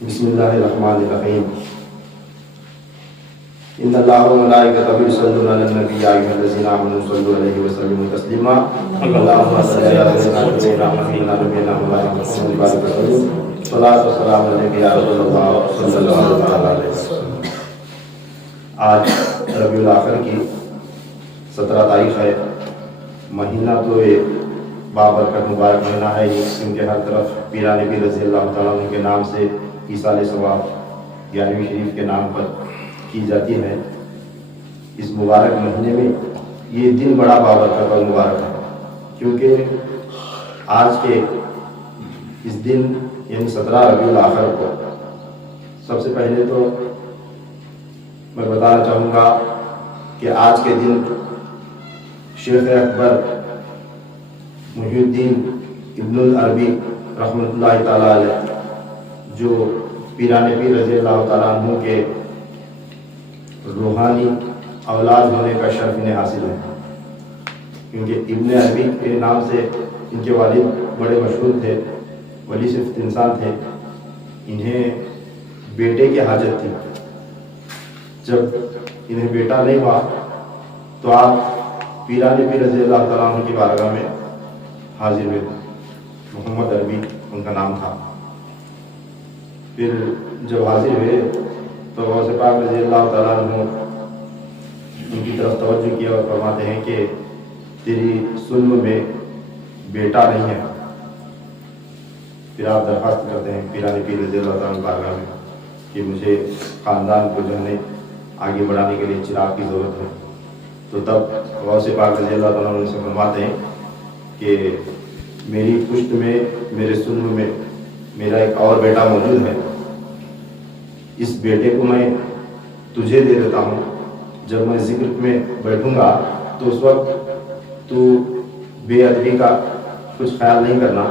بسم اللہ الرحمن الرحیم ان اللہ و ملائکتہ یصلون علی النبی یا ایھا الذین آمنوا صلوا علیہ وسلموا تسلیما اللهم صل علی سیدنا محمد صلاۃ و سلام علیک یا رسول اللہ صلی اللہ علیہ وسلم۔ آج ربیع الاخر کی 17 تاریخ ہے۔ مہینہ تو ایک بابرکت مبارک مہینہ ہے، کیونکہ ہر طرف پیران پیر رضی اللہ تعالیٰ عنہ کے نام سے ایصال ثواب 11ویں شریف کے نام پر کی جاتی ہے۔ اس مبارک مہینے میں یہ دن بڑا بابرکت اور مبارک ہے، کیونکہ آج کے اس دن یعنی 17 ربیع الاخر کو سب سے پہلے تو میں بتانا چاہوں گا کہ آج کے دن شیخ اکبر محی الدین ابن العربی رحمۃ اللہ تعالیٰ علیہ، جو پیران پیر رضی اللہ تعالیٰ عنہ کے روحانی اولاد ہونے کا شرف انہیں حاصل ہے، کیونکہ ابن عربی کے نام سے ان کے والد بڑے مشہور تھے، ولی صفت انسان تھے۔ انہیں بیٹے کی حاجت تھی۔ جب انہیں بیٹا نہیں ہوا تو آپ پیران پیر رضی اللہ تعالیٰ عنہ کی بارگاہ میں حاضر ہوئے۔ محمد عربی ان کا نام تھا۔ پھر جب حاضر ہوئے تو غوث پاک رضی اللہ تعالیٰ عنہ ان کی طرف توجہ کیا اور فرماتے ہیں کہ تیری سلم میں بیٹا نہیں ہے۔ پھر آپ درخواست کرتے ہیں پیران پیر رضی اللہ تعالیٰ عنہ بارگاہ میں کہ مجھے خاندان کو جو ہے آگے بڑھانے کے لیے چراغ کی ضرورت ہے۔ تو تب غوث پاک رضی اللہ تعالیٰ عنہ سے فرماتے ہیں کہ میری پشت میں میرے سلم میں میرا ایک اور بیٹا موجود ہے، اس بیٹے کو میں تجھے دے دیتا ہوں۔ جب میں ذکر میں بیٹھوں گا تو اس وقت تو بے ادبی کا کچھ خیال نہیں کرنا،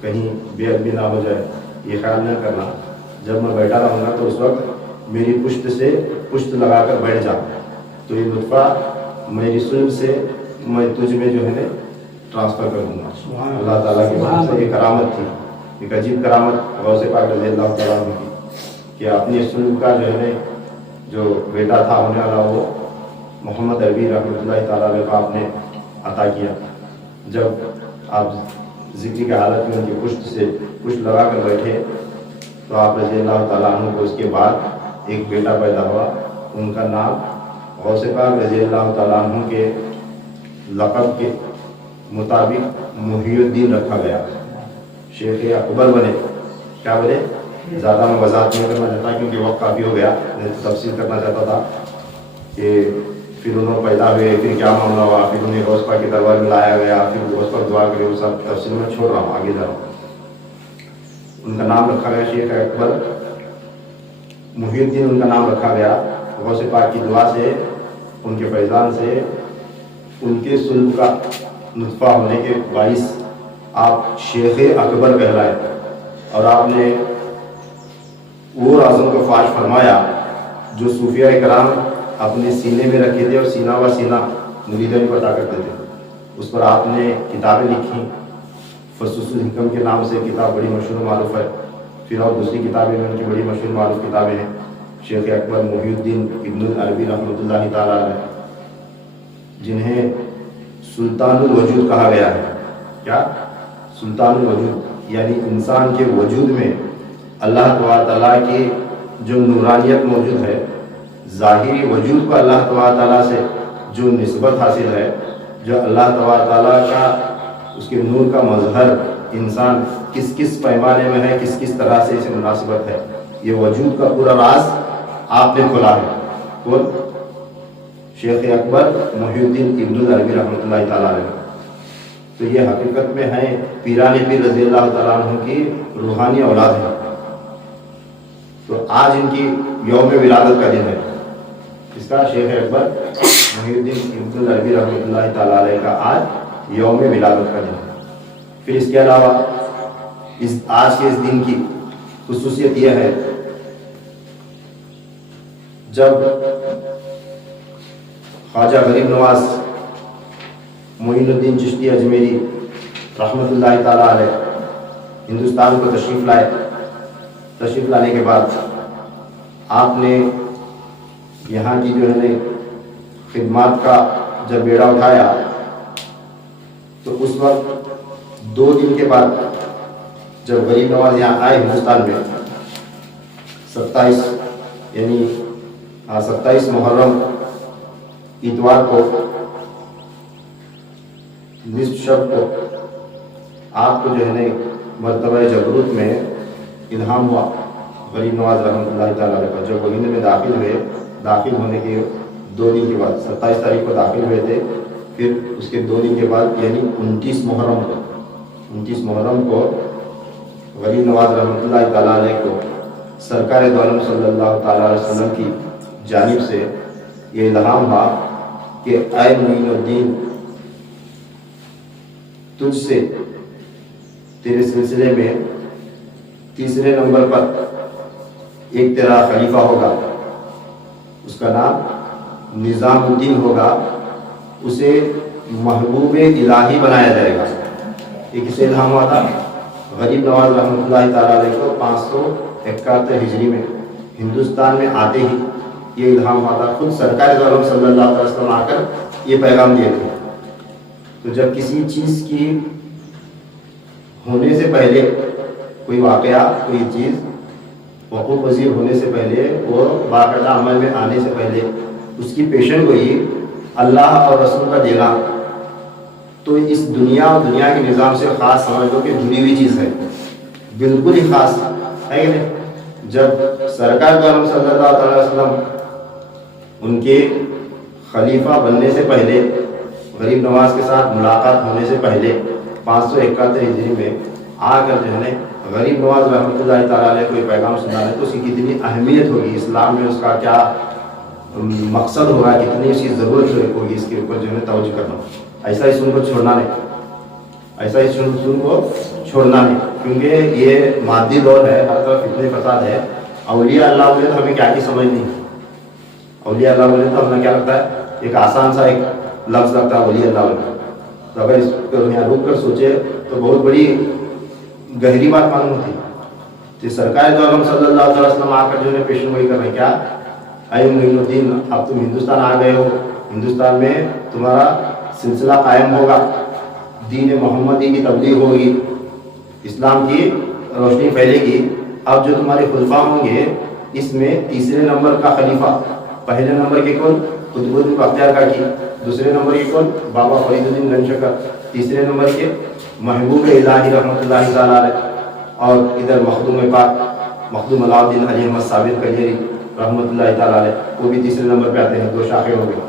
کہیں بے ادبی نہ ہو جائے یہ خیال نہ کرنا۔ جب میں بیٹھا رہوں گا تو اس وقت میری پشت سے پشت لگا کر بیٹھ جا، تو یہ نطفہ میری سلب سے میں تجھ میں جو ہے ٹرانسفر کر دوں گا۔ اللہ تعالیٰ کی طرف سے یہ کرامت تھی، ایک عجیب کرامت غوث پاک رضی اللہ تعالیٰ عنہ کی، کہ اپنی سلب کا جو ہے جو بیٹا تھا ہونے والا وہ محمد عربی رحمۃ اللہ تعالیٰ علیہ کو آپ نے عطا کیا۔ جب آپ ذکر کی حالت میں ان کی پشت سے پشت لگا کر بیٹھے تو آپ رضی اللہ تعالیٰ عنہ کو اس کے بعد ایک بیٹا پیدا ہوا، ان کا نام غوث پاک رضی اللہ تعالیٰ عنہ کے لقب کے مطابق محی الدین رکھا گیا۔ شیخ اکبر بنے، کیا بنے؟ زیادہ میں وضاحت نہیں کرنا چاہتا کیونکہ وقت کافی ہو گیا، میں تفصیل کرنا چاہتا تھا کہ پھر انہوں پیدا ہوئے، پھر کیا معاملہ ہوا، پھر انہیں غوث پاک کے دربار میں لایا گیا، پھر غوث پاک دعا کرے، وہ سب تفصیل میں چھوڑ رہا ہوں، آگے جا رہا ہوں۔ ان کا نام رکھا گیا شیخ اکبر محی الدین، ان کا نام رکھا گیا غوث پاک کی دعا سے، ان کے فیضان سے، ان کے سلب کا نطفہ ہونے کے باعث آپ شیخ اکبر کہلائے، اور آپ نے وہ رازوں کو فاش فرمایا جو صوفیہ کرام اپنے سینے میں رکھے تھے اور سینہ و سینہ مریدوں کو عطا کرتے تھے۔ اس پر آپ نے کتابیں لکھی، فصوص الحکم کے نام سے کتاب بڑی مشہور معروف ہے، پھر اور دوسری کتابیں ان کی بڑی مشہور معروف کتابیں ہیں۔ شیخ اکبر محی الدین ابن العربی رحمۃ اللہ تعالیٰ علیہ، جنہیں سلطان الوجود کہا گیا ہے۔ کیا؟ سلطان الوجود، یعنی انسان کے وجود میں اللہ تعالیٰ کی جو نورانیت موجود ہے، ظاہری وجود کو اللہ تعالیٰ سے جو نسبت حاصل ہے، جو اللہ تعالیٰ کا اس کے نور کا مظہر انسان کس کس پیمانے میں ہے، کس کس طرح سے اسے مناسبت ہے، یہ وجود کا پورا راز آپ نے کھولا ہے۔ کون؟ شیخ اکبر محی الدین ابن العربی رحمۃ اللہ تعالیٰ علیہ۔ تو یہ حقیقت میں ہے پیران پیر رضی اللہ تعالیٰ عنہ کی روحانی اولاد ہے۔ تو آج ان کی یوم ولادت کا دن ہے، اس کا شیخ اکبر محی الدین ابن العربی رحمۃ اللہ تعالیٰ علیہ کا آج یوم ولادت کا دن ہے۔ پھر اس کے علاوہ آج کے اس دن کی خصوصیت یہ ہے، جب خواجہ غریب نواز معین الدین چشتی اجمیری رحمۃ اللہ تعالیٰ علیہ ہندوستان کو تشریف لائے تشریف لانے کے بعد آپ نے یہاں کی جو ہے خدمات کا جب بیڑا اٹھایا تو اس وقت 2 دن کے بعد جب غریب نواز یہاں آئے ہندوستان میں 27 محرم اتوار کو نصف شب کو آپ کو جو ہے مرتبہ جبروت میں الہام ہوا غریب نواز رحمۃ اللہ تعالیٰ علیہ پر. جب وہ ہند میں داخل ہوئے، داخل ہونے کے 2 دن کے بعد 27 تاریخ کو داخل ہوئے تھے، پھر اس کے 2 دن کے بعد یعنی 29 محرم کو غریب نواز رحمۃ اللہ تعالیٰ علیہ کو سرکار دو عالم صلی اللہ تعالیٰ علیہ وسلم کی جانب سے یہ الہام ہوا کہ اے معین الدین، تجھ سے تیرے سلسلے میں تیسرے نمبر پر ایک تیرا خلیفہ ہوگا، اس کا نام نظام الدین ہوگا، اسے محبوب الہی بنایا جائے گا. یہ کسے الہام ہوا تھا؟ غریب نواز رحمۃ اللہ تعالیٰ علیہ کو 571 ہجری میں ہندوستان میں آتے ہی یہ الہام ہوا تھا. خود سرکار دو عالم صلی اللہ علیہ وسلم آ کر یہ پیغام دیے تھے. تو جب کسی چیز کی ہونے سے پہلے، کوئی واقعہ، کوئی چیز وقوع پذیر ہونے سے پہلے، وہ باقاعدہ عمل میں آنے سے پہلے اس کی پیشن گوئی اللہ اور رسول کا دینا، تو اس دنیا اور دنیا کے نظام سے خاص سمجھ لو کہ جڑی ہوئی چیز ہے، بالکل ہی خاص ہے کہ نہیں. جب سرکار دو عالم صلی اللہ علیہ وسلم ان کے خلیفہ بننے سے پہلے، غریب نواز کے ساتھ ملاقات ہونے سے پہلے 571 ہجری میں آ کر جو ہے غریب نواز رحمۃ اللہ تعالیٰ علیہ کو پیغام سنانے، تو اس کی کتنی اہمیت ہوگی اسلام میں، اس کا کیا مقصد ہوگا، کتنی اس کی ضرورت ہوگی، اس کے اوپر جو ہے توجہ کرنا. ایسا ہی سن کو چھوڑنا نہیں، ایسا ہی سن کو چھوڑنا نہیں، کیونکہ یہ مادی دور ہے، ہر طرف اتنے فساد ہے. اولیاء اللہ بولے تو ہمیں کیا کی سمجھ نہیں. اولیاء اللہ بولے تو ہمیں کیا لگتا ہے؟ ایک آسان سا ایک لفظ لگتا ہے اولیاء اللہ بولے. تو اگر اس کو یہاں روک کر سوچے تو بہت بڑی گہری بات معلوم ہوتی ہے. کہ سرکار دو عالم صلی اللہ علیہ وسلم آ کر جو ہے پیشن گوئی کر رہے ہیں، کیا اے معین الدین، اب تم ہندوستان آ گئے ہو، ہندوستان میں تمہارا سلسلہ قائم ہوگا، دین محمدی کی تبلیغ ہوگی، اسلام کی روشنی پھیلے گی. اب جو تمہارے خلفاء ہوں گے، اس میں تیسرے نمبر کا خلیفہ، پہلے نمبر کے کون؟ قطب الدین بختیار کاکی، دوسرے نمبر کے کون؟ بابا فرید الدین گنج شکر، تیسرے نمبر کے محبوب الہی رحمۃ اللہ تعالیٰ علیہ، اور ادھر مخدوم پاک مخدوم علاء الدین علی احمد ثابت کلیری رحمۃ اللہ تعالیٰ علیہ، وہ بھی تیسرے نمبر پہ آتے ہیں. 2 شاخیں ہو گئی.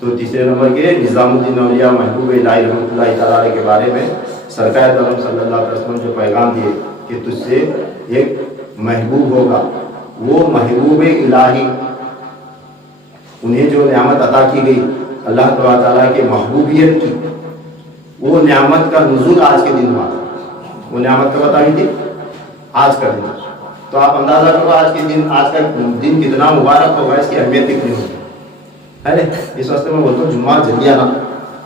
تو تیسرے نمبر کے نظام الدین اولیاء محبوب الہی رحمۃ اللہ تعالیٰ علیہ کے بارے میں سرکار دو عالم صلی اللہ علیہ وسلم جو پیغام دیے کہ تجھ سے ایک محبوب ہوگا، وہ محبوب الہی، انہیں جو نعمت عطا کی گئی اللہ تعالیٰ کے محبوبیت کی، وہ نعمت کا نزول آج کے دن ہوا. وہ نعمت کب عطا کی تھی؟ آج کا دن. تو آپ اندازہ کرو آج کے دن، آج کا دن کتنا مبارک ہوگا، اس کی اہمیت کتنی ہوگی، ہے نا. اس واسطے میں بولتا ہوں جمعہ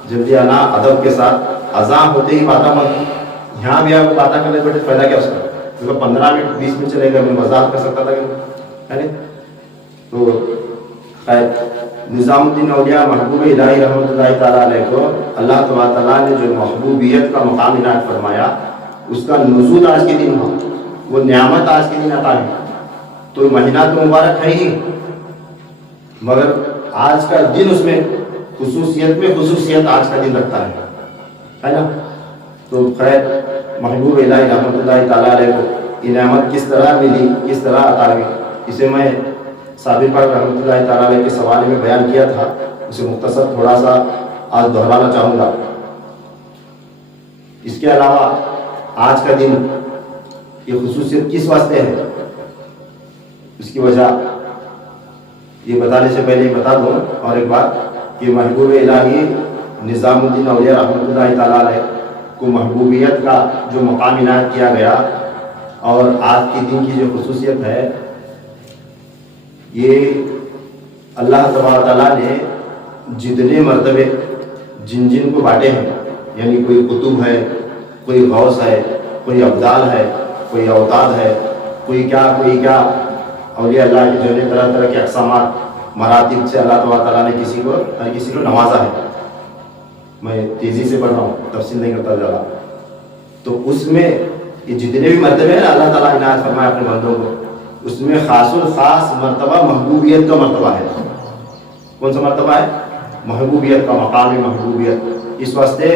جلدی آنا ادب کے ساتھ، اذان ہوتے ہی باتیں مت. یہاں بھی آپ باتیں کرنے بیٹھے فائدہ کیا اس کا؟ کیونکہ 15 منٹ 20 منٹ چلے گا، میں وضاحت کر سکتا تھا کہ، ہے نا. تو خیر، نظام الدین اولیاء محبوب الہی رحمۃ اللہ تعالیٰ علیہ کو اللہ تعالیٰ نے جو محبوبیت کا مقام عنایت فرمایا، اس کا نزول آج کے دن ہوا، وہ نعمت آج کے دن عطا ہے. تو مہینہ تو مبارک ہے ہی، مگر آج کا دن اس میں خصوصیت آج کا دن رکھتا ہے نا. تو خیر، محبوب الہی رحمۃ اللہ تعالیٰ علیہ کو یہ نعمت کس طرح ملی، کس طرح عطا ہوئی، اسے میں صابر پاک رحمۃ اللہ تعالیٰ علیہ کے سوال میں بیان کیا تھا، اسے مختصر تھوڑا سا آج دہرانا چاہوں گا. اس کے علاوہ آج کا دن یہ خصوصیت کس واسطے ہے، اس کی وجہ یہ بتانے سے پہلے بتا دوں اور ایک بات کہ محبوب الہی نظام الدین اولیاء رحمۃ اللہ تعالیٰ علیہ کو محبوبیت کا جو مقام عنایت کیا گیا، اور آج کے دن کی جو خصوصیت ہے، یہ اللہ تبارک تعالیٰ نے جتنے مرتبے جن کو بانٹے ہیں، یعنی کوئی قطب ہے، کوئی غوث ہے، کوئی ابدال ہے، کوئی اوتاد ہے، کوئی کیا اولیاء اللہ کے جو ہے طرح طرح کے اقسامات مراتب سے اللہ تعالیٰ نے ہر کسی کو نوازا ہے. میں تیزی سے پڑھ رہا ہوں، تفصیل نہیں کرتا جا رہا. تو اس میں یہ جتنے بھی مرتبے ہیں اللہ تعالیٰ عنایت فرمائے اپنے بندوں کو، اس میں خاص الخاص مرتبہ محبوبیت کا مرتبہ ہے. کون سا مرتبہ ہے؟ محبوبیت کا، مقام محبوبیت. اس واسطے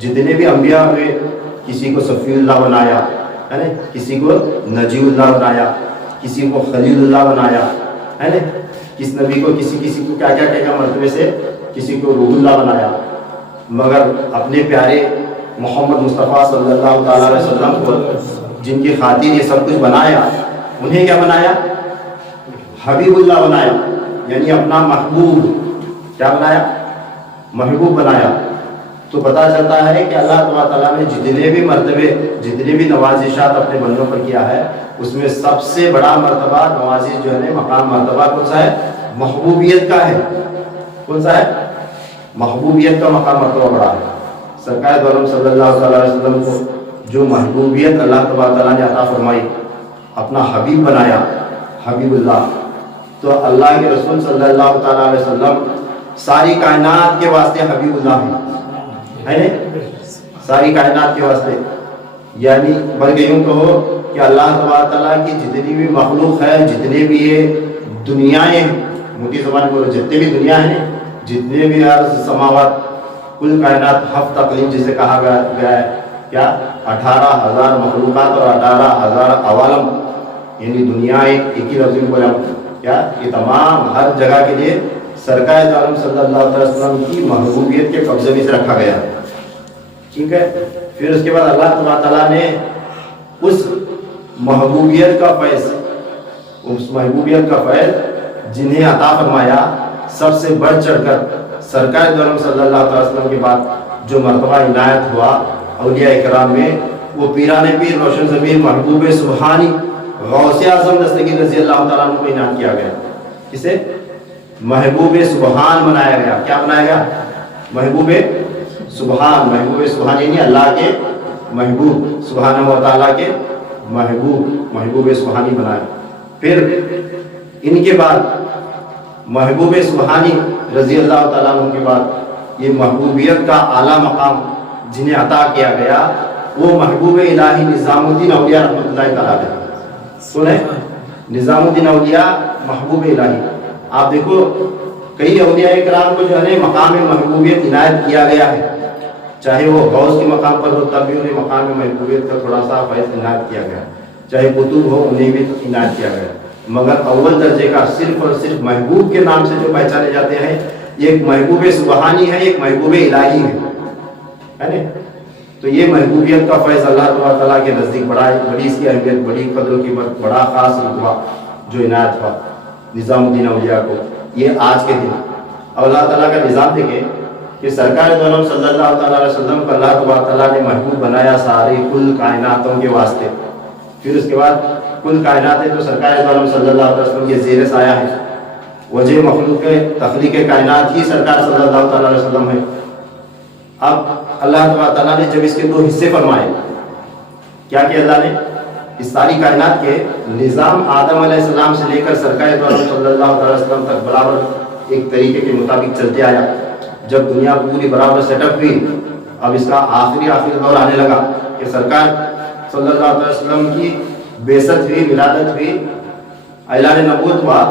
جتنے بھی انبیاء ہوئے، کسی کو صفی اللہ بنایا ہے نا، کسی کو نجی اللہ بنایا، کسی کو خلیل اللہ بنایا ہے نا، کس نبی کو کسی کو کیا مرتبے سے کسی کو روح اللہ بنایا. مگر اپنے پیارے محمد مصطفیٰ صلی اللہ تعالیٰ علیہ وسلم کو جن کی خاطر یہ سب کچھ بنایا، انہیں کیا بنایا؟ حبیب اللہ بنایا، یعنی اپنا محبوب. کیا بنایا؟ محبوب بنایا. تو پتہ چلتا ہے کہ اللہ تعالیٰ نے جتنے بھی مرتبے، جتنے بھی نوازشات اپنے بندوں پر کیا ہے، اس میں سب سے بڑا مرتبہ نوازش جو ہے مقام مرتبہ کون سا ہے؟ محبوبیت کا ہے. کون سا ہے؟ محبوبیت کا مقام مرتبہ بڑا ہے. سرکار دو عالم صلی اللہ علیہ وسلم کو جو محبوبیت اللہ تعالیٰ نے عطا فرمائی، اپنا حبیب بنایا، حبیب اللہ. تو اللہ کے رسول صلی اللہ تعالیٰ علیہ وسلم ساری کائنات کے واسطے حبیب اللہ ہے، ساری کائنات کے واسطے. یعنی بلکہ یوں کہو کہ اللہ تعالیٰ کی جتنی بھی مخلوق ہے، جتنے بھی یہ دنیایں، موٹی زبان میں بولو، جتنے بھی دنیا ہیں، جتنے بھی عرض سماوات، کل کائنات، ہفت تقلیم جسے کہا گیا ہے، کیا 18,000 مخلوقات اور 18,000 عوالم، یعنی دنیا ایک ہی لفظ میں بولا کیا، یہ تمام ہر جگہ کے لیے سرکار دو عالم صلی اللہ علیہ وسلم کی محبوبیت کے قبضے میں سے رکھا گیا. ٹھیک ہے. پھر اس کے بعد اللہ تعالیٰ نے اس محبوبیت کا فیض جنہیں عطا فرمایا، سب سے بڑھ چڑھ کر سرکار دو عالم صلی اللہ علیہ وسلم کے بعد جو مرتبہ عنایت ہوا اولیاء اکرام میں، وہ پیران پیر روشن ضمیر محبوب سبحانی غوث اعظم دستگیر رضی اللہ تعالیٰ عنہ کو عنایت کیا گیا. کسے؟ محبوب سبحان بنایا گیا. کیا بنایا گیا؟ محبوب سبحان. محبوب سبحان یعنی اللہ کے محبوب، سبحانہ و تعالیٰ کے محبوب سبحانی بنایا. پھر ان کے بعد محبوب سبحانی رضی اللہ تعالیٰ عنہ کے بعد یہ محبوبیت کا اعلیٰ مقام جنہیں عطا کیا گیا، وہ محبوب الہی نظام الدین اولیاء رحمۃ اللہ تعالیٰ علیہ. سنیں، نظام الدین اولیاء محبوب الہی. آپ دیکھو کئی اولیاء کرام کو جو ہے مقام محبوبیت عنایت کیا گیا ہے، چاہے وہ غوث کے مقام پر ہو تب بھی انہیں مقام محبوبیت کا تھوڑا سا فیض عنایت کیا گیا، چاہے قطب ہو انہیں بھی عنایت کیا گیا. مگر اول درجے کا صرف اور صرف محبوب کے نام سے جو پہچانے جاتے ہیں، یہ ایک محبوب سبحانی ہے، ایک محبوب الہی ہے نا. تو یہ محبوبیت کا فیض اللہ تعالیٰ کے نزدیک بڑی اس کی اہمیت، بڑی قدر و قیمت، بڑا خاص رتبہ جو عنایت ہوا نظام الدین اولیاء کو، یہ آج کے دن. اب اللہ تعالیٰ کا نظام دیکھیں کہ سرکار دو عالم صلی اللہ تعالیٰ علیہ وسلم کو اللہ تعالیٰ نے محبوب بنایا ساری کل کائناتوں کے واسطے. پھر اس کے بعد کل کائنات ہے تو سرکار دو عالم صلی اللہ علیہ وسلم کے زیر سایہ ہے. وجہ مخلوق تخلیق کائنات ہی سرکار صلی اللہ تعالیٰ علیہ وسلم ہے. اب اللہ تعالیٰ نے جب اس کے 2 حصے فرمائے، کیا کہ اللہ نے اس ساری کائنات کے نظام آدم علیہ السلام سے لے کر سرکار دو عالم صلی اللہ علیہ وسلم تک برابر ایک طریقے کے مطابق چلتے آیا. جب دنیا پوری برابر سیٹ اپ ہوئی، اب اس کا آخری دور آنے لگا کہ سرکار صلی اللہ علیہ وسلم کی بعثت ہوئی، ولادت ہوئی، اعلان نبوت ہوا،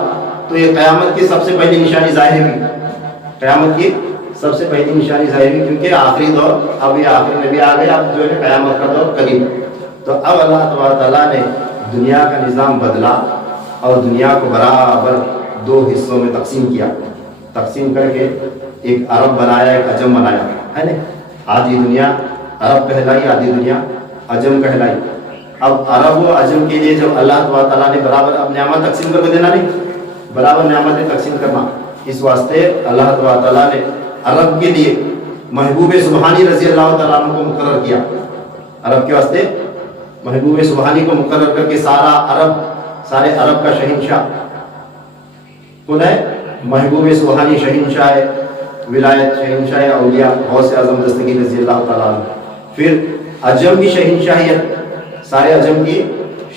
تو یہ قیامت کی سب سے پہلی نشانی ظاہر ہوئی. قیامت کی سب سے پہلی نشانی ظاہر ہوئی، کیونکہ آخری دور، اب یہ آخری نبی آ گئے، اب جو ہے قیامت کا دور قریب. تو اب اللہ تعالیٰ نے دنیا کا نظام بدلا اور دنیا کو برابر 2 حصوں میں تقسیم کیا. تقسیم کر کے ایک عرب بنایا، ایک عجم بنایا ہے نا. آدھی دنیا عرب کہلائی، آدھی دنیا عجم کہلائی. اب عرب و عجم کے لیے جب اللہ تعالیٰ نے برابر اب نعمت تقسیم کر کے دینا، نہیں برابر نعمتیں تقسیم کرنا، اس واسطے اللہ تعالیٰ نے عرب کے لیے محبوب سبحانی رضی اللہ تعالیٰ عنہ کو مقرر کیا. عرب کے واسطے محبوب سبحانی کو مقرر کر کے سارے عرب کا شہنشاہ کون ہے؟ محبوب سبحانی شہنشاہ ولایت، شہنشاہ اولیاء غوث اعظم دستگیر رضی اللہ تعالیٰ عنہ. پھر عجم کی شہنشاہیت، سارے عجم کی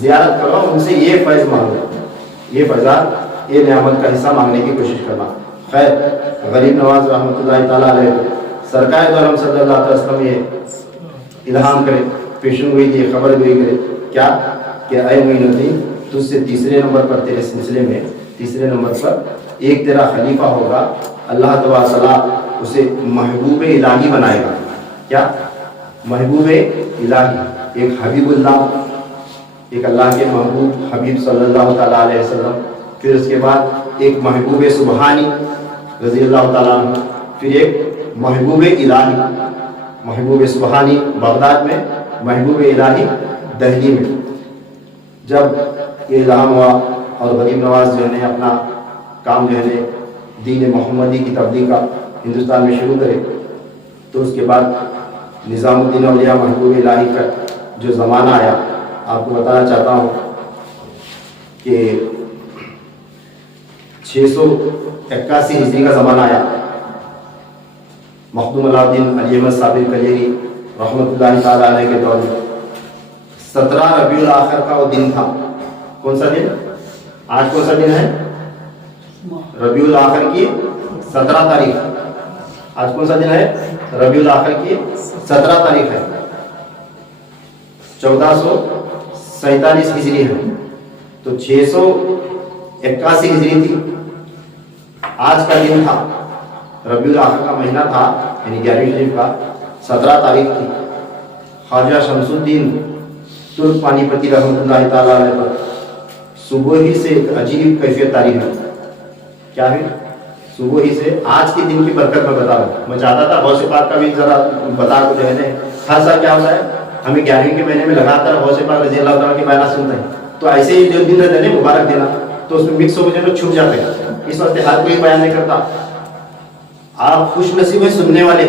زیارت کرو, ان سے یہ فیض مانگو, یہ فیضات, یہ نعمت کا حصہ مانگنے کی کوشش کرنا. خیر, غریب نواز رحمۃ اللہ تعالیٰ علیہ سرکار دو عالم صلی اللہ علیہ وسلم یہ الہام کرے, پیشن گوئی کی خبر گوئی کرے, کیا کہ اے معین الدین, تجھ سے تیسرے نمبر پر, تیرے سلسلے میں تیسرے نمبر پر ایک تیرا خلیفہ ہوگا, اللہ تبارک و تعالیٰ اسے محبوب الہی بنائے گا. کیا محبوب الہی, ایک حبیب اللہ, ایک اللہ کے محبوب حبیب صلی اللہ تعالیٰ علیہ وسلم, پھر اس کے بعد ایک محبوب سبحانی رضی اللہ تعالیٰ عنہ, پھر ایک محبوب الہی, محبوب سبحانی بغداد میں, محبوب الہی دہلی میں. جب یہ الہام ہوا اور غریب نواز جو ہے اپنا کام جو ہے دین محمدی کی تبلیغ کا ہندوستان میں شروع کرے, تو اس کے بعد نظام الدین اولیاء محبوب الہی کا جو زمانہ آیا, آپ کو بتانا چاہتا ہوں کہ 681 ہجری کا زمانہ آیا. مخدوم علاء الدین علی احمد صابر کلیری رحمۃ اللہ تعالیٰ علیہ کے دور میں 17 ربیع الاخر کا وہ دن تھا. کون سا دن؟ آج کون سا دن ہے؟ ربیع الاخر کی 17 تاریخ. آج کون سا دن ہے؟ ربیع الاخر کی 17 تاریخ ہے. 1447 ہجری ہے, تو 681 ہجری تھی. آج کا دن تھا, ربیع الاخر کا مہینہ تھا, یعنی 11ویں شریف کا 17 تاریخ تھی. خواجہ شمس الدین ترک پانی پتی رحمۃ اللہ تعالیٰ علیہ پر صبح ہی سے ایک عجیب کیفیت طاری ہے. کیا ہے؟ صبح ہی سے آج کے دن کی برکت میں بتا رہا ہوں. میں چاہتا تھا غوث پاک کا بھی ذرا بتا کو جو ہے نا, ہر سال کیا ہوتا ہے, ہمیں 11ویں کے مہینے میں لگاتار غوث پاک رضی اللہ تعالیٰ کے بیانات سنتے ہیں, تو ایسے ہی جو دن رہتے ہیں مبارک دینا, تو اس میں مکس ہو جائے چھوٹ جاتے ہیں. اس واسطے ہر کوئی بیان نہیں کرتا. آپ خوش نصیب ہیں سننے والے,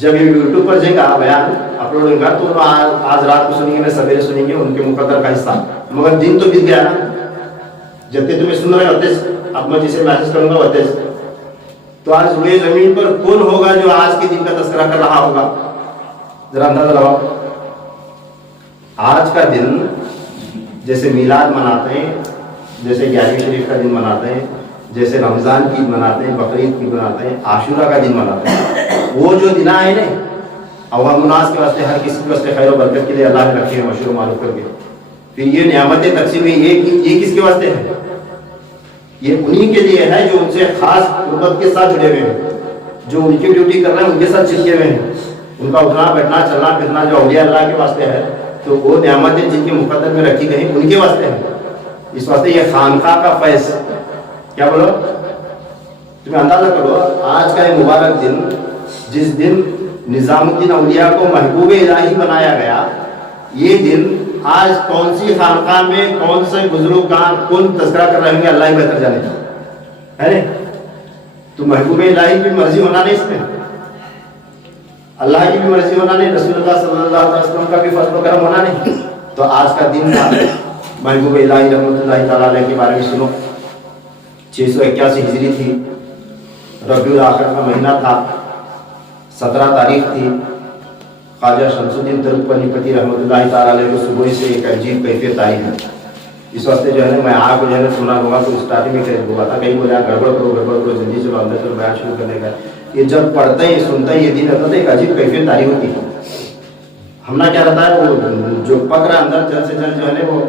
جب یہ یوٹیوب پر جائیں گا بیان اپلوڈ ہوگا تو آج رات کو سنیں گے, میں سویرے سنیں گے ان کے مقدر کا حصہ, مگر دن تو بیت گیا نا. جب تمہیں سن رہے ہوتے, اب میں جسے میسج کروں گا ہوتے, تو آج روئے زمین پر کون ہوگا جو آج کے دن کا تذکرہ کر رہا ہوگا؟ ذرا اندازہ لگاؤ. آج کا دن جیسے میلاد مناتے ہیں, جیسے 11ویں شریف کا دن مناتے ہیں, جیسے رمضان کی عید مناتے ہیں, بقرعید کی مناتے ہیں, عاشورہ کا دن مناتے ہیں, وہ جو دن آئے نا عوام الناس کے واسطے, ہر کسی کے واسطے خیر و برکت کے لیے اللہ نے رکھے ہیں مشہور معروف کر کے. پھر یہ نعمتیں تقسیم ہوئی, یہ کس کے واسطے ہے؟ یہ انہی کے لیے ہے جو ان سے خاص قربت کے ساتھ جڑے ہوئے ہیں, جو ان کی ڈیوٹی کر رہے ہیں ان کے ساتھ چپکے ہوئے ہیں. ان کا اٹھنا بیٹھنا چلنا پھرنا جو اولیاء اللہ کے واسطے ہے, تو وہ نعمتیں جن کے مقدر میں رکھی گئی ان کے واسطے ہیں. اس واسطے یہ خانقاہ کا فیض, کیا بولو, تمہیں اندازہ کرو آج کا یہ مبارک دن, جس دن نظام الدین اولیاء کو محبوب الہی بنایا گیا, یہ دن آج کون سی خانقاہ میں کون سے بزرگان کون تذکرہ کر رہے ہوں گے, اللہ ہی بہتر جانے ہے نا. تو محبوب الہی کی مرضی ہونا نہیں, اس میں اللہ کی بھی مرضی ہونا نہیں, رسول اللہ صلی اللہ علیہ وسلم کا بھی فضل و کرم ہونا نہیں. تو آج کا دن تھا محبوب الہی رحمۃ اللہ تعالیٰ علیہ کے بارے میں سنو. 681 ہجری تھی, ربیع الاخر کا مہینہ تھا, 17 تاریخ تھی. خواجہ شمس الدین ترک پانی پتی رحمۃ اللہ تعالیٰ علیہ کو صبح سے ایک عجیب کیفیت آئی ہے. اس واسطے جو ہے نا میں آپ کو جو ہے نا سنا ہوگا تو اسٹارٹنگ میں کہہ ہوا تھا, کہیں بولا گڑبڑ کرو جلدی چلو اندر چلو بیان شروع کرنے کا. یہ جب پڑھتے ہیں سنتے ہیں یہ دن ہوتا ہے, ایک عجیب کیفیت طاری ہوتی ہے. ہم نے کیا رہتا ہے وہ جو پک رہا اندر جلد سے جلد جو ہے نا وہ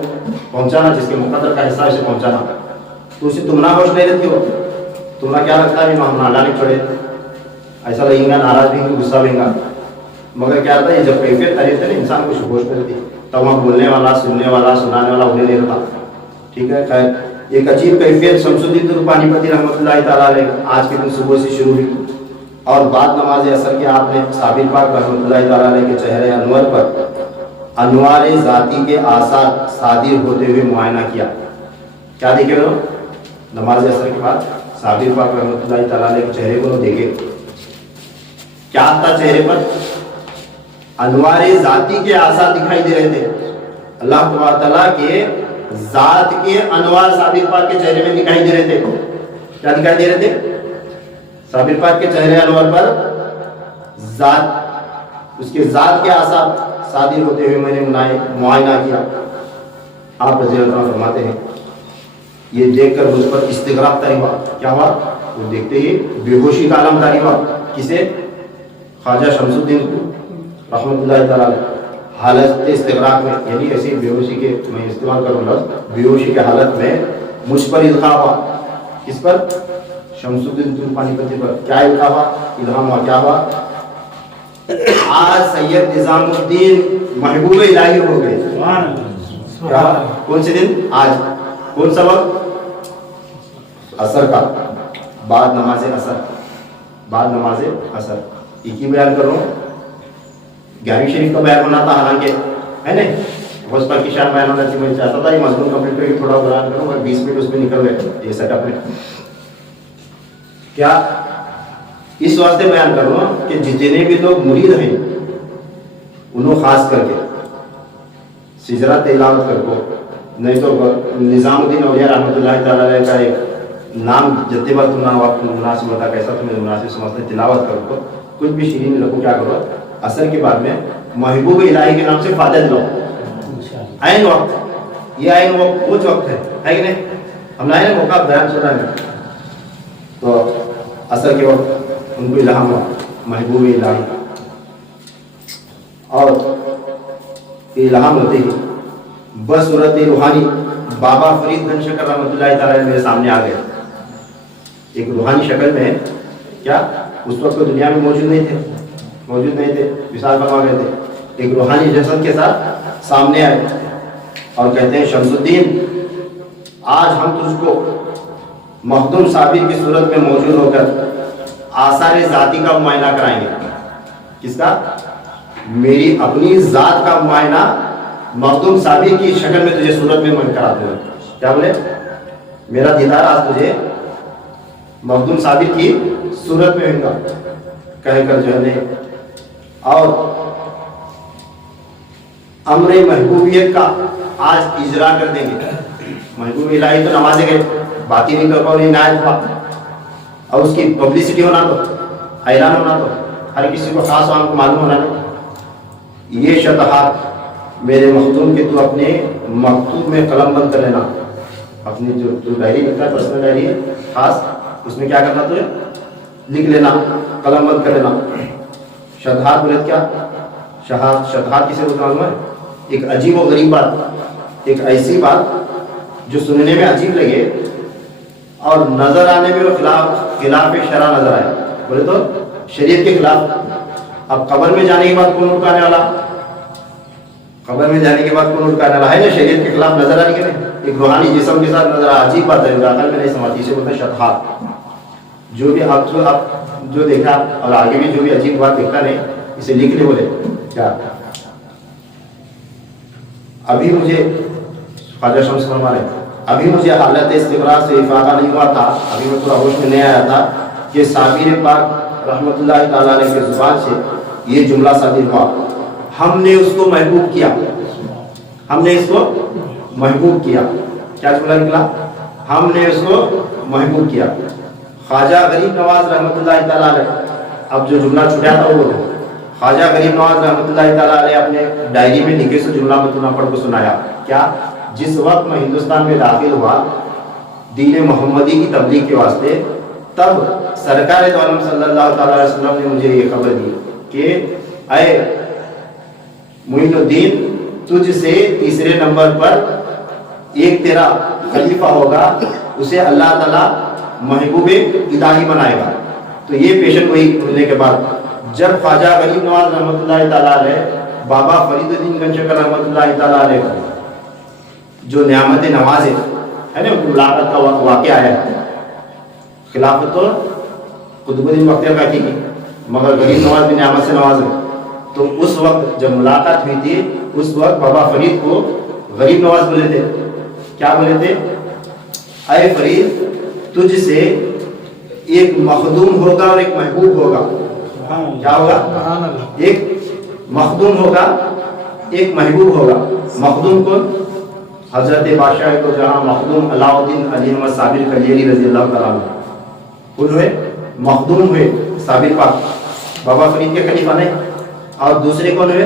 پہنچانا, جس کے مقدر کا حصہ اسے پہنچانا, تو اسے تم نہ ہوش نہیں رہتی ہو. تم نے کیا لگتا ہے ہم اللہ نے چھوڑے, ایسا لگیں گا ناراض بھی غصہ بھی گا. مگر کیا رہتا ہے جب کیفیت طاری ہوتی ہے نا انسان کو ہوش نہیں رہتی, تب وہاں بولنے والا سننے والا سنانے والا انہیں نہیں رہتا. ٹھیک ہے, خیر ایک عجیب کیفیت شمس الدین ترک پانی پتی رحمۃ اللہ تعالیٰ علیہ آج کے دن صبح سے شروع ہوئی, اور بعد نماز عصر کے آپ نے صابر پاک رحمۃ اللہ تعالیٰ علیہ کے چہرے انور پر انوار ذاتی کے آثار صادر ہوتے ہوئے معائنہ کیا. کیا دیکھے لوگ؟ نماز عصر کے بعد صابر پاک رحمۃ اللہ تعالیٰ علیہ کے چہرے کو دیکھے. کیا تھا چہرے پر؟ انوار ذاتی کے آثار دکھائی دے رہے تھے. اللہ تعالیٰ کے ذات کے انوار صابر پاک کے چہرے میں دکھائی دے رہے تھے. کیا دکھائی دے رہے تھے؟ صابر پاک کے چہرے انور پر ذات, اس کے ذات کے آثار صادر ہوتے ہوئے میں نے معائنہ کیا. آپ رضی اللہ عنہ فرماتے ہیں یہ دیکھ کر مجھ پر استغراق طاری ہوا. کیا ہوا؟ وہ دیکھتے ہی بے ہوشی کا عالم طاری ہوا. کسے؟ خواجہ شمس الدین رحمۃ اللہ تعالیٰ حالت استغراق میں، یعنی ایسی بے ہوشی کے، میں استعمال کروں لفظ بے ہوشی کے حالت میں مجھ پر القاء ہوا. کس پر؟ شمس الدین پانی پتی پر. کیا القاء ہوا؟ الہام ہوا. کیا ہوا؟ آج سید نظام الدین محبوب الہی ہو گئے. کون سے دن؟ آج. کون سا وقت؟ عصر کا، بعد نماز عصر. بعد نماز عصر ایک ہی بیان کر رہا ہوں. 11ویں شریف کا بیان ہونا تھا حالانکہ، ہے نا، بس پر کی شان بیان ہونا چاہیے. میں چاہتا تھا یہ مضمون کمپلیٹ کر کے تھوڑا بیان کروں، اور 20 منٹ اس میں نکل گئے یہ سیٹ اپ میں. کیا اس واسطے بیان کر رہا ہوں کہ جتنے بھی لوگ مرید ہیں انہوں خاص کر کے سجرہ تلاوت کر کو، نہیں تو نظام الدین اولیاء رحمۃ اللہ تعالیٰ علیہ کا ایک نام جتنے بار تم وقت مناسب ہوتا کیسا تمہیں مناسب سمجھتے تلاوت کرو کو، کچھ بھی شیرین لگو. کیا کرو؟ عصر کے بعد میں محبوب الہی کے نام سے فاتحہ دلاؤ. عین وقت، یہ عین وقت وقت ہے کہ نہیں؟ ہم لائے موقع بیان چل رہا ہے. تو عصر کے وقت ان کو الہام ہوا محبوب الہی، اور الہام ہوتے ہی بصورت روحانی بابا فرید گنج شکر رحمۃ اللہ تعالیٰ میرے سامنے آ گئے. ایک روحانی شکل میں. کیا اس وقت تو دنیا میں موجود نہیں تھے، مثال فرما گئے تھے. ایک روحانی جسد کے ساتھ سامنے آئے اور کہتے ہیں شمس الدین آج ہم تجھ کو مخدوم صابر کی صورت میں موجود ہو کر آثار ذاتی کا معائنہ کرائیں گے. کس کا؟ میری اپنی ذات کا معائنہ مخدوم صابر کی شکل میں تجھے صورت میں کراتے ہیں. کیا بولے؟ میرا دیدار آج تجھے مخدوم صابر کی صورت میں ہوگا کہہ کر جو ہے. اور امر محبوبیت کا آج اجرا کر دیں گے. محبوب الہی تو نمازیں گئے، بات ہی نہیں کر پاؤ، نہیں نائب ہوا، اور اس کی پبلسٹی ہونا تو، اعلان ہونا تو، ہر کسی کو خاص عام کو معلوم ہونا تو. یہ شطحات میرے مخدوم کے تو اپنے مکتوب میں قلم بند کر لینا. اپنی جو ڈائری لکھتا ہے، پرسنل ڈائری ہے خاص، اس میں کیا کرنا تجھے؟ لکھ لینا، قلم بند کر لینا. شطحات بولے کیا؟ شطحات کسے بولتے معلوم ہے؟ ایک عجیب و غریب بات، ایک ایسی بات جو سننے میں عجیب لگے اور نظر آنے میں وہ خلاف شرع نظر آئے. بولے تو شریعت کے خلاف. اب قبر میں جانے کے بعد کون اٹھانے والا؟ قبر میں جانے کے بعد کون اٹھانے والا ہے نا؟ شریعت کے خلاف نظر آنے کے نہیں. ایک روحانی جسم کے ساتھ نظر آ، عجیب بات ہے، داخل میں نہیں سمجھتی. اسے بولتے ہیں شطحات. جو بھی آپ جو دیکھا اور آگے بھی جو بھی عجیب بات دیکھتا نہیں، اسے لکھ لے. بولے کیا؟ ابھی مجھے خواجہ شمس فرما رہے، ابھی مجھے حالت استغراق سے افاقہ نہیں ہوا تھا، ابھی میں تھوڑا ہوش میں نہیں آیا تھا کہ صابر پاک رحمۃ اللہ تعالیٰ علیہ کے زبان سے یہ جملہ صادر ہوا، ہم نے اس کو محبوب کیا. ہم نے اس کو محبوب کیا. کیا جملہ نکلا؟ ہم نے اس کو محبوب کیا. خواجہ غریب نواز رحمۃ اللہ تعالیٰ علیہ، اب جو جملہ چھٹیا تھا وہ خواجہ غریب نواز رحمۃ اللہ تعالیٰ علیہ اپنے ڈائری میں لکھے سے جملہ متنا پڑھ کو سنایا. کیا؟ جس وقت میں ہندوستان میں داخل ہوا دین محمدی کی تبلیغ کے واسطے، تب سرکار دو عالم صلی اللہ تعالیٰ علیہ وسلم نے مجھے یہ خبر دی کہ اے معین الدین، تجھ سے تیسرے نمبر پر ایک تیرا خلیفہ ہوگا، اسے اللہ تعالیٰ محبوب الہی بنائے گا. تو یہ پیشن گوئی ہونے کے بعد جب خواجہ غریب نواز رحمۃ اللہ تعالیٰ علیہ بابا فرید الدین گنج شکر رحمۃ اللہ تعالیٰ علیہ جو نعمت نواز ہے نا، ملاقات کا واقعہ آیا ہے. خلافت تو قطب الدین بختیار کا کی، مگر غریب نواز بھی نعمت سے نواز ہے. تو اس وقت جب ملاقات ہوئی تھی، اس وقت بابا فرید کو غریب نواز بولے تھے. کیا بولے تھے؟ اے فرید، تجھ سے ایک مخدوم ہوگا اور ایک محبوب ہوگا. کیا ہوگا؟ ایک مخدوم ہوگا، ایک محبوب ہوگا. مخدوم کون؟ حضرت بادشاہ کو جہاں مخدوم علاء الدین علی احمد صابر کلیری رضی اللہ تعالیٰ عنہ کون ہوئے؟ مخدوم ہوئے صابر پاک، بابا فرید کے خلیفہ نہیں. اور دوسرے کون ہوئے؟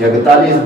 41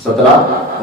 17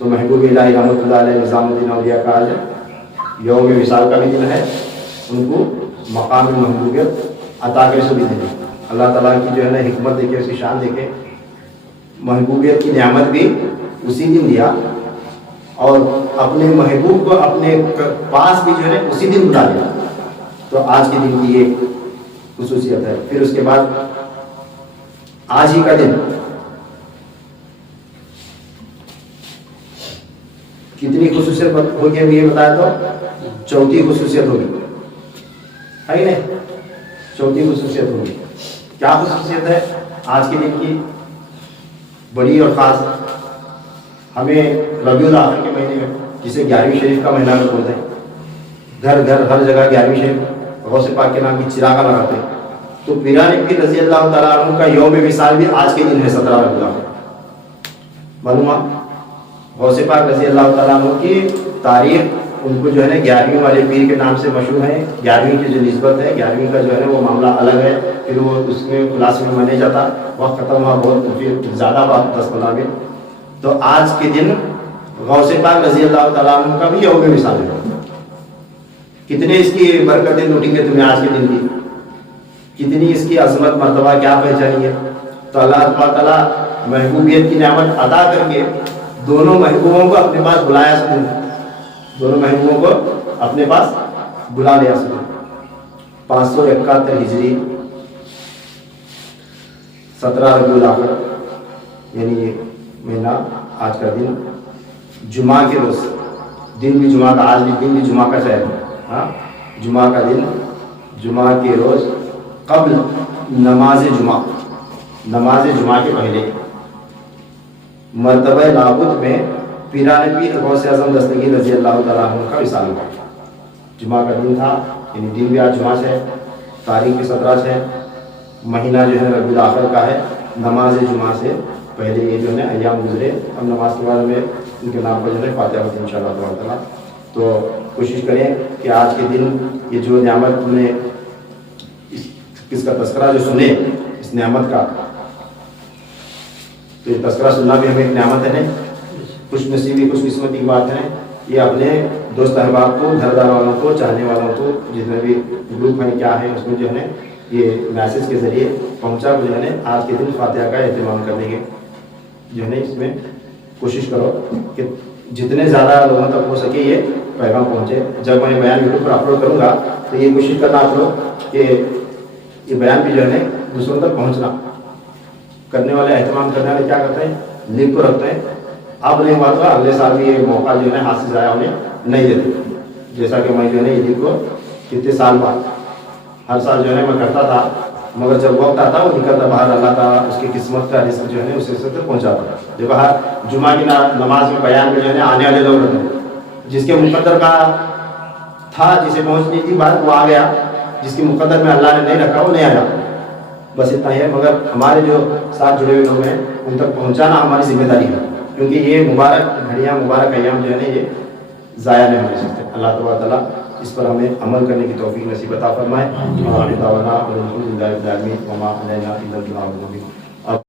تو محبوب الہی رحمۃ اللہ علیہ نظام الدین اولیاء کا آج یوم وصال کا بھی دن ہے. ان کو مقام محبوبیت عطا کیسے بھی دیں. اللہ تعالیٰ کی جو ہے نا حکمت دیکھے، اس کی شان دیکھے. محبوبیت کی نعمت بھی اسی دن دیا اور اپنے محبوب کو اپنے پاس بھی جو ہے نا اسی دن بلا دیا. تو آج کے دن کی یہ خصوصیت ہے. پھر اس کے بعد آج ہی کا دن کتنی خصوصیت ہوگی ابھی یہ بتایا تو چوتھی خصوصیت ہوگی ہے ہی نہیں. چوتھی خصوصیت ہوگی. کیا خصوصیت ہے آج کے دن کی بڑی اور خاص؟ ہمیں ربیع الاخر کے مہینے میں جسے 11ویں شریف کا مہینہ میں بولتے ہیں، گھر گھر ہر جگہ 11ویں شریف غوث پاک کے نام کی چراغاں لگاتے ہیں. تو پیران پیر رضی اللہ تعالیٰ عنہ کا یوم وصال بھی آج کے دن ہے 17 ربیع الاخر. معلوم غوث پاک رضی اللہ تعالیٰ عنہ کی تاریخ ان کو جو ہے نا 11ویں والے پیر کے نام سے مشہور ہے. 11ویں کی جو نسبت ہے، 11ویں کا جو ہے نا وہ معاملہ الگ ہے. پھر وہ اس میں خلاصے میں مانے جاتا. وقت ختم ہوا بہت، پھر زیادہ بات 10-15 میں. تو آج کے دن غوث پاک رضی اللہ تعالیٰ عنہ کا بھی یوم وصال ہے. کتنے اس کی برکتیں لوٹیں گے تمہیں آج کے دن کی، کتنی اس کی عظمت مرتبہ کیا پہچانی ہے. تو اللہ تعالیٰ محبوبیت کی نعمت ادا کر کے دونوں محبوبوں کو اپنے پاس بلایا سکیں. دونوں محبوبوں کو اپنے پاس بلا لیا سکیں. 571 ہجری 17 ربیع الاخر یعنی یہ مہینہ، آج کا دن جمعہ کے روز، دن بھی جمعہ کا، آج بھی دن بھی جمعہ کا شاید. ہاں، جمعہ کا دن، جمعہ کے روز قبل نماز جمعہ، نماز جمعہ کے پہلے مرتبہ لابد میں پیران پیر غوث اعظم دستگیر رضی اللہ تعالیٰ عنہ کا وصال ہوا. جمعہ کا دن تھا، یعنی دن بھی آج جمعہ ہے، تاریخ بھی 17 ہے، مہینہ جو ہے ربیع الاخر کا ہے. نماز جمعہ سے پہلے یہ جو ہے ایام گزرے. اب نماز کے بعد میں ان کے نام پر جو ہے فاتحہ ہوتی ہے انشاءاللہ تعالیٰ. تو کوشش کریں کہ آج کے دن یہ جو نعمت نے اس کا تذکرہ جو سنے اس نعمت کا، تو یہ تذکرہ سننا بھی ہمیں ایک نعمت ہے. خوش نصیبی، خوش قسمتی کی بات ہے. یہ اپنے دوست احباب کو، گھر دار والوں کو، چاہنے والوں کو، جتنے بھی گروپ ہیں کیا ہے اس میں جو ہے یہ میسج کے ذریعے پہنچا جو ہے آج کے دن فاتحہ کا اہتمام کرنے کے جو ہے اس میں کوشش کرو کہ جتنے زیادہ لوگوں تک ہو سکے یہ پیغام پہنچے. جب میں بیان یوٹیوب پر اپلوڈ کروں گا تو یہ کوشش کرنا آپ لوگ کہ یہ بیان بھی جو ہے دوسروں تک پہنچنا. کرنے والے، اہتمام کرنے والے کیا کرتے ہیں، لکھ کو رکھتے ہیں. اب نہیں ہوا تو اگلے سال بھی یہ موقع جو ہے ہاتھ سے ضائع ہونے نہیں دیتے. جیسا کہ میں جو ہے یہ لکھ کو کتنے سال بعد ہر سال جو ہے میں کرتا تھا، مگر جب وقت آتا وہ نکلتا باہر. اللہ تعالیٰ اس کی قسمت کا رزق جو ہے اس رزق تک پہنچاتا. جو باہر جمعہ کی نماز میں بیان میں جو ہے آنے والے لوگ رہتے ہیں. جس کے مقدر کا تھا، جسے پہنچنی تھی بات وہ آ گیا، جس کے مقدر میں اللہ نے نہیں رکھا وہ نہیں آیا. بس اتنا ہی ہے. مگر ہمارے جو ساتھ جڑے ہوئے لوگ ہیں ان تک پہنچانا ہماری ذمہ داری ہے، کیونکہ یہ مبارک گھڑیاں، مبارک ایام جو ہے یہ ضائع نہیں ہو سکتے. اللہ تعالیٰ اس پر ہمیں عمل کرنے کی توفیق نصیب عطا فرمائے.